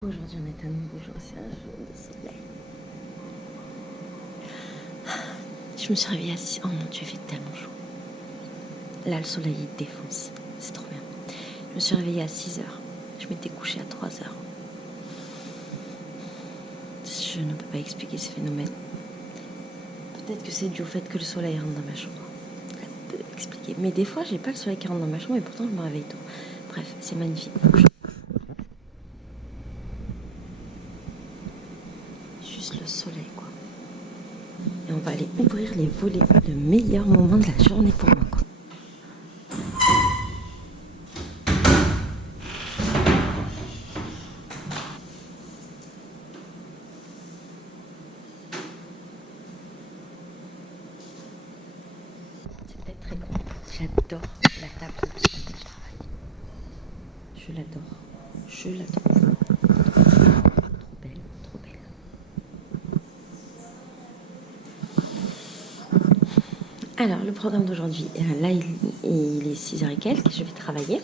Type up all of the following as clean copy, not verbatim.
Aujourd'hui, on est un nouveau jour, c'est un jour de soleil. Je me suis réveillée à 6h. Oh mon Dieu, il fait tellement chaud. Là, le soleil, il défonce. C'est trop bien. Je me suis réveillée à 6h. Je m'étais couchée à 3h. Je ne peux pas expliquer ce phénomène. Peut-être que c'est dû au fait que le soleil rentre dans ma chambre. Ça peut expliquer. Mais des fois, j'ai pas le soleil qui rentre dans ma chambre et pourtant, je me réveille tôt. Bref, c'est magnifique. Juste le soleil, quoi. Et on va aller ouvrir les volets. Le meilleur moment de la journée pour moi, quoi. C'est peut-être très con. J'adore la table de travail. Je l'adore. Je la trouve trop belle, trop belle. Alors, le programme d'aujourd'hui, là, il est 6h et quelques, je vais travailler.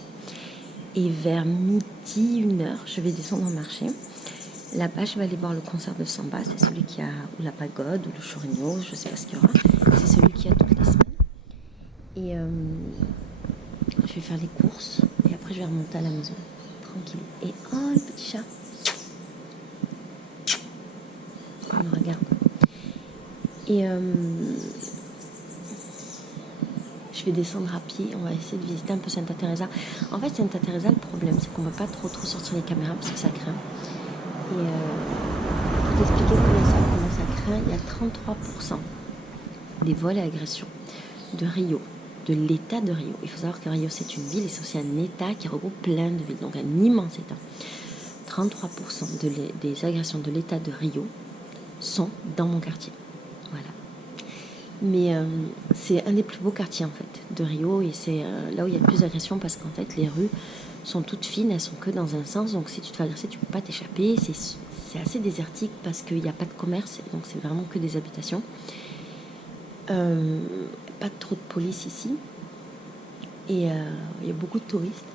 Et vers midi, 1h, je vais descendre au marché. Là-bas, je vais aller voir le concert de samba. C'est celui qui a, ou la pagode, ou le chorigno, je ne sais pas ce qu'il y aura. C'est celui qui a toutes les semaines. Et je vais faire les courses. Et après, je vais remonter à la maison. Tranquille. Et oh, le petit chat. Il me regarde. Et je vais descendre à pied. On va essayer de visiter un peu Santa Teresa. En fait, Santa Teresa, le problème, c'est qu'on ne va pas trop sortir les caméras parce que ça craint. Et pour t'expliquer comment ça craint, il y a 33% des vols et agressions de Rio, de l'état de Rio. Il faut savoir que Rio, c'est une ville et c'est aussi un état qui regroupe plein de villes, donc un immense état. 33% des agressions de l'état de Rio sont dans mon quartier. Voilà. Mais c'est un des plus beaux quartiers en fait de Rio et c'est là où il y a le plus d'agressions parce qu'en fait les rues sont toutes fines, elles sont que dans un sens, donc si tu te fais agresser tu peux pas t'échapper. C'est assez désertique parce qu'il n'y a pas de commerce, donc c'est vraiment que des habitations. Pas trop de police ici et il y a beaucoup de touristes.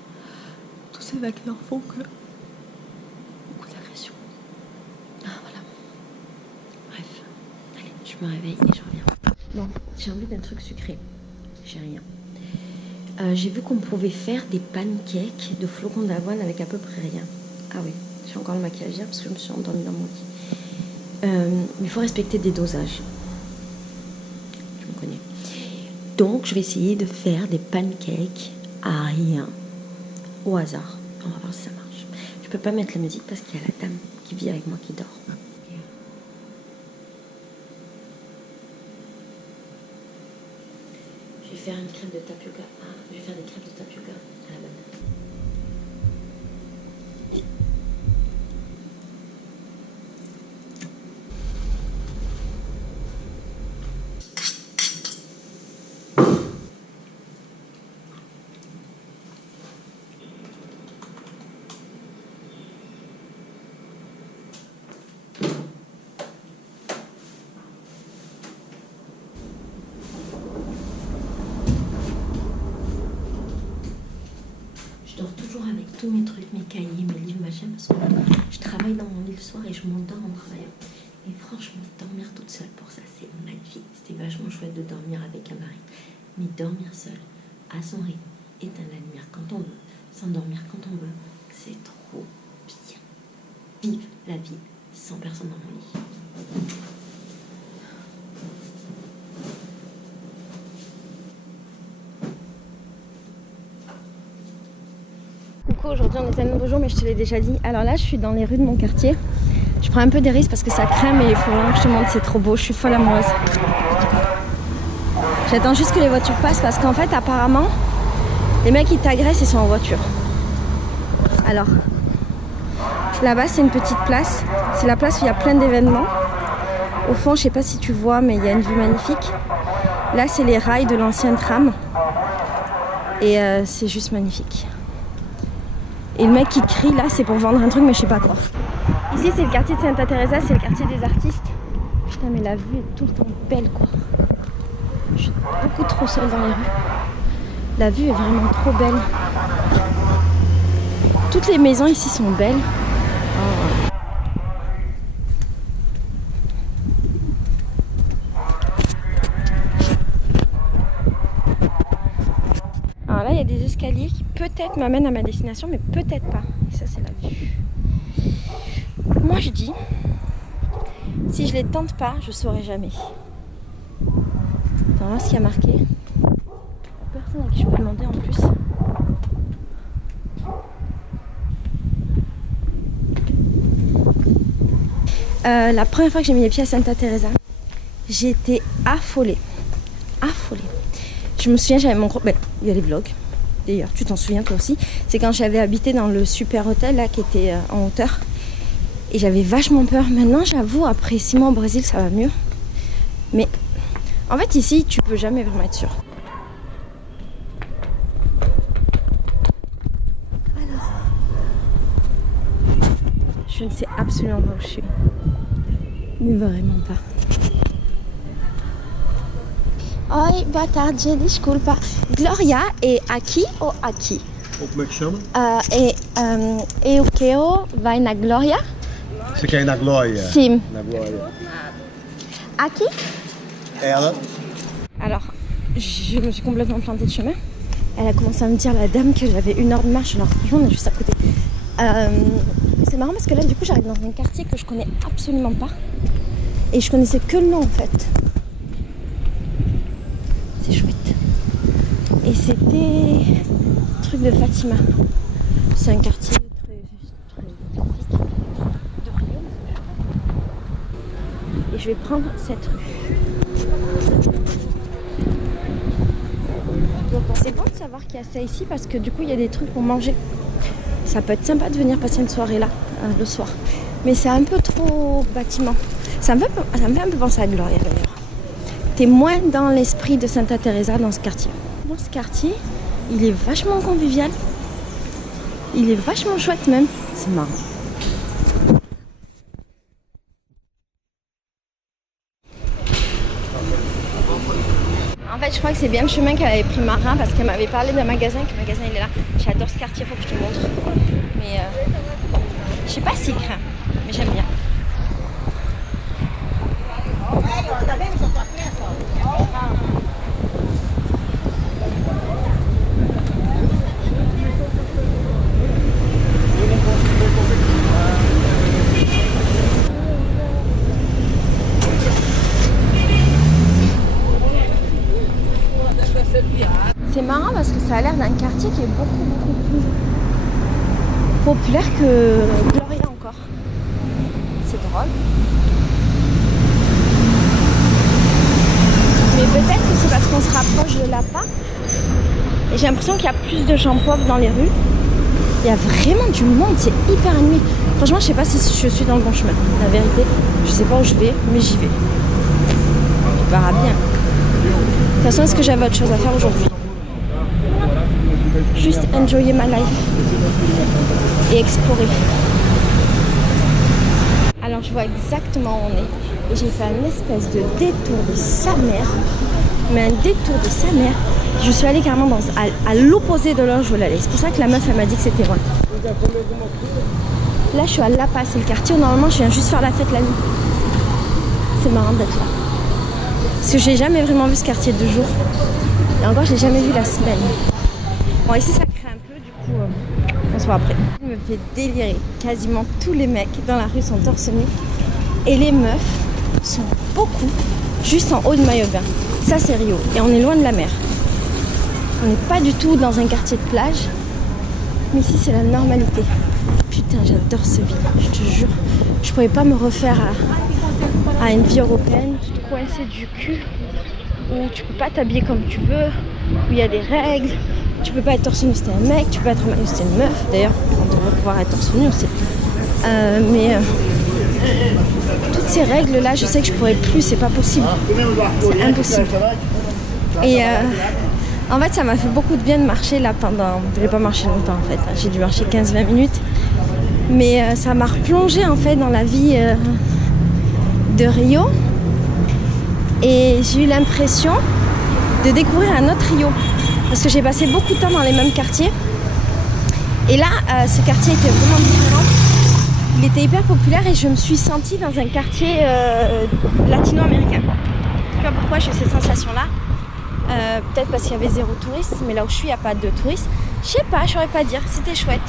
Tous ces vagues-là font que beaucoup d'agressions. Ah voilà. Bref, allez, je me réveille et je reviens. Bon, j'ai envie d'un truc sucré. J'ai rien. J'ai vu qu'on pouvait faire des pancakes de flocons d'avoine avec à peu près rien. Ah oui, j'ai encore le maquillage hier parce que je me suis endormie dans mon lit. Il faut respecter des dosages. Tu me connais. Donc, je vais essayer de faire des pancakes à rien, au hasard. On va voir si ça marche. Je peux pas mettre la musique parce qu'il y a la dame qui vit avec moi qui dort. Je vais faire une crêpe de tapioca. Je vais faire des crêpes de tapioca à la banane. Je dors toujours avec tous mes trucs, mes cahiers, mes livres, machin, parce que je travaille dans mon lit le soir et je m'endors en travaillant. Et franchement, dormir toute seule pour ça, c'est magnifique. C'était vachement chouette de dormir avec un mari. Mais dormir seule, à son rythme, éteindre la lumière quand on veut, s'endormir quand on veut, c'est trop bien. Vive la vie sans personne dans mon lit. Coucou, aujourd'hui on est un nouveau jour, mais je te l'ai déjà dit. Alors là, je suis dans les rues de mon quartier. Je prends un peu des risques parce que ça craint, mais il faut vraiment que je te montre, c'est trop beau. Je suis folle amoureuse. J'attends juste que les voitures passent parce qu'en fait, apparemment, les mecs qui t'agressent, ils sont en voiture. Alors, là-bas, c'est une petite place. C'est la place où il y a plein d'événements. Au fond, je sais pas si tu vois, mais il y a une vue magnifique. Là, c'est les rails de l'ancien tram. Et c'est juste magnifique. Et le mec qui crie là, c'est pour vendre un truc, mais je sais pas quoi. Ici, c'est le quartier de Santa Teresa, c'est le quartier des artistes. Putain, mais la vue est tout le temps belle, quoi. Je suis beaucoup trop seule dans les rues. La vue est vraiment trop belle. Toutes les maisons ici sont belles. Alors là, il y a des escaliers qui peut-être m'amènent à ma destination, mais peut-être pas. Et ça, c'est la vue. Moi, je dis, si je les tente pas, je saurai jamais. Attends, là, ce qui a marqué. La personne à qui je peux demander en plus. La première fois que j'ai mis les pieds à Santa Teresa, j'ai été affolée. Affolée. Je me souviens, j'avais mon gros... Ben, il y a les vlogs. D'ailleurs, tu t'en souviens toi aussi. C'est quand j'avais habité dans le super hôtel là qui était en hauteur. Et j'avais vachement peur. Maintenant, j'avoue, après 6 mois au Brésil, ça va mieux. Mais en fait, ici, tu peux jamais vraiment être sûr. Alors, je ne sais absolument pas où je suis. Mais vraiment pas. Oi, boa tarde, desculpa. Gloria é aqui ou aqui? Como é que chama? Eu quero vai na Glória. Você quer ir na Glória? Sim. Na Glória. Aqui? Ela? Alors, je me suis complètement plantée de chemin. Elle a commencé à me dire, la dame, que j'avais 1 heure de marche. Alors franchement, on est juste à côté. C'est marrant parce que là, du coup, j'arrive dans un quartier que je connais absolument pas. Et je connaissais que le nom, en fait. C'est chouette. Et c'était le truc de Fatima. C'est un quartier très classique de Rio. Et je vais prendre cette rue. C'est bon de savoir qu'il y a ça ici parce que du coup il y a des trucs pour manger. Ça peut être sympa de venir passer une soirée là le soir. Mais c'est un peu trop bâtiment. Ça me fait un peu penser à Gloria d'ailleurs. T'es moins dans l'esprit de Santa Teresa dans ce quartier. Dans ce quartier, il est vachement convivial. Il est vachement chouette même. C'est marrant. En fait, je crois que c'est bien le chemin qu'elle avait pris Marin parce qu'elle m'avait parlé d'un magasin, que le magasin il est là. J'adore ce quartier, faut que je te montre. Mais je sais pas s'il craint, mais j'aime bien. C'est marrant parce que ça a l'air d'un quartier qui est beaucoup plus populaire que Gloria encore. C'est drôle. Mais peut-être que c'est parce qu'on se rapproche de là-bas. Et j'ai l'impression qu'il y a plus de gens pauvres dans les rues. Il y a vraiment du monde, c'est hyper animé. Franchement, je sais pas si je suis dans le bon chemin. La vérité, je sais pas où je vais, mais j'y vais. On verra bien. De toute façon, est-ce que j'avais autre chose à faire aujourd'hui? Juste enjoyer ma life et explorer. Alors je vois exactement où on est et j'ai fait un espèce de détour de sa mère, mais un détour de sa mère. Je suis allée carrément à l'opposé de là où je voulais aller. C'est pour ça que la meuf elle m'a dit que c'était loin. Là je suis à La Paz, c'est le quartier où normalement je viens juste faire la fête la nuit. C'est marrant d'être là. Parce que j'ai jamais vraiment vu ce quartier de jour. Et encore je l'ai jamais vu la semaine. Bon ici ça crée un peu, du coup on se voit après. Il me fait délirer. Quasiment tous les mecs dans la rue sont torse nu. Et les meufs sont beaucoup juste en haut de maillot de bain. Ça c'est Rio. Et on est loin de la mer. On n'est pas du tout dans un quartier de plage. Mais ici c'est la normalité. Putain j'adore ce vide, je te jure. Je pourrais pas me refaire à une vie européenne. Tu te coincer du cul. Où tu peux pas t'habiller comme tu veux. Où il y a des règles. Tu peux pas être torse nu si t'es un mec, tu peux pas être maillot si t'es une meuf. D'ailleurs, on devrait pouvoir être torse nu aussi. Toutes ces règles là, je sais que je pourrais plus, c'est pas possible. C'est impossible. Et en fait, ça m'a fait beaucoup de bien de marcher là pendant. Je n'ai pas marché longtemps en fait. J'ai dû marcher 15-20 minutes. Mais ça m'a replongé en fait dans la vie de Rio. Et j'ai eu l'impression de découvrir un autre Rio. Parce que j'ai passé beaucoup de temps dans les mêmes quartiers. Et là, ce quartier était vraiment différent. il était hyper populaire et je me suis sentie dans un quartier latino-américain. Je sais pas pourquoi j'ai cette sensation-là. Peut-être parce qu'il y avait zéro touriste, mais là où je suis, il n'y a pas de touristes. Je sais pas, je saurais pas dire. C'était chouette.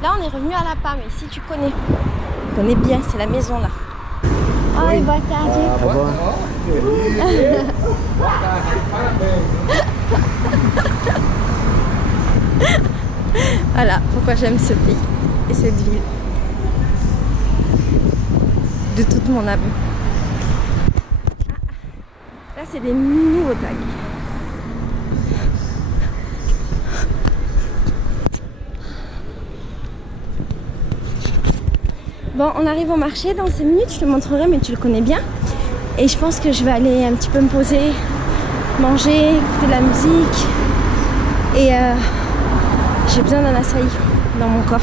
Là, on est revenu à La Palma, ici tu connais. Tu connais bien, c'est la maison là. Oi, boa tarde. Voilà pourquoi j'aime ce pays et cette ville. De toute mon âme. Là, c'est des nouveaux tags. Bon, on arrive au marché dans 5 minutes, je te montrerai, mais tu le connais bien. Et je pense que je vais aller un petit peu me poser, manger, écouter de la musique. Et j'ai besoin d'un açaï dans mon corps.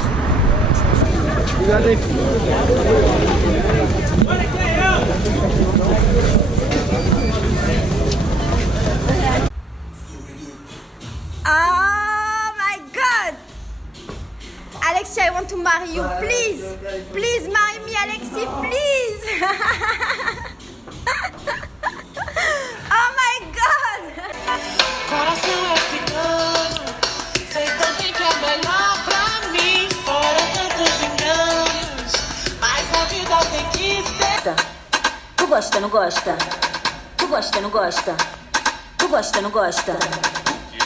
Oh my God! Alexia, I want to marry you, please! Please marry me, Alexis, please! Oh my God! Coração é ficando, sei também que é melhor pra mim. Fora tantos enganos, mas a vida tem que ser. Tu gosta, não gosta? Tu gosta, não gosta? Tu gosta, não gosta?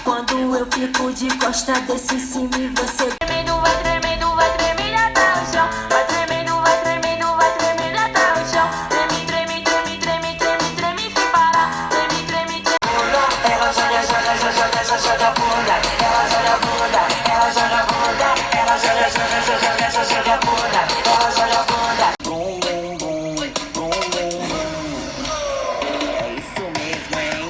Quando eu fico de costa desse em cima e você tremendo, vai tremendo, vai tremer até o chão. Vai tremendo, vai tremendo, vai tremer até o chão. Treme, treme, treme, treme, treme, treme sem parar. Treme, treme, treme. Ela joga, joga, joga, joga, joga bunda. Ela joga bunda, ela joga bunda. Ela joga, joga, joga, joga, joga bunda. Ela joga bunda. Bum, bum, bum, bum, bum, bum. É isso mesmo, hein?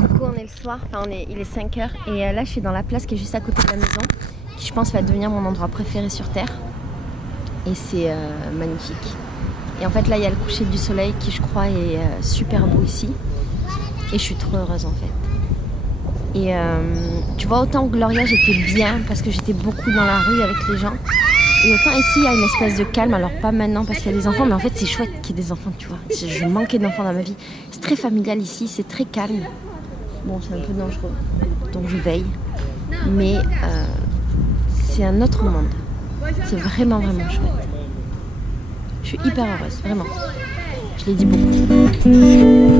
Coucou, on est le soir, enfin il est 5h et là je suis dans la place qui est juste à côté de la maison, qui je pense va devenir mon endroit préféré sur Terre. Et c'est magnifique. Et en fait là il y a le coucher du soleil qui je crois est super beau ici. Et je suis trop heureuse en fait. Et tu vois, autant au Gloria j'étais bien parce que j'étais beaucoup dans la rue avec les gens. Et autant ici il y a une espèce de calme, alors pas maintenant parce qu'il y a des enfants, mais en fait c'est chouette qu'il y ait des enfants, tu vois. Je manquais d'enfants dans ma vie. C'est très familial ici, c'est très calme. Bon, c'est un peu dangereux, donc je veille. Mais c'est un autre monde. C'est vraiment, vraiment chouette. Je suis hyper heureuse, vraiment. Je l'ai dit beaucoup.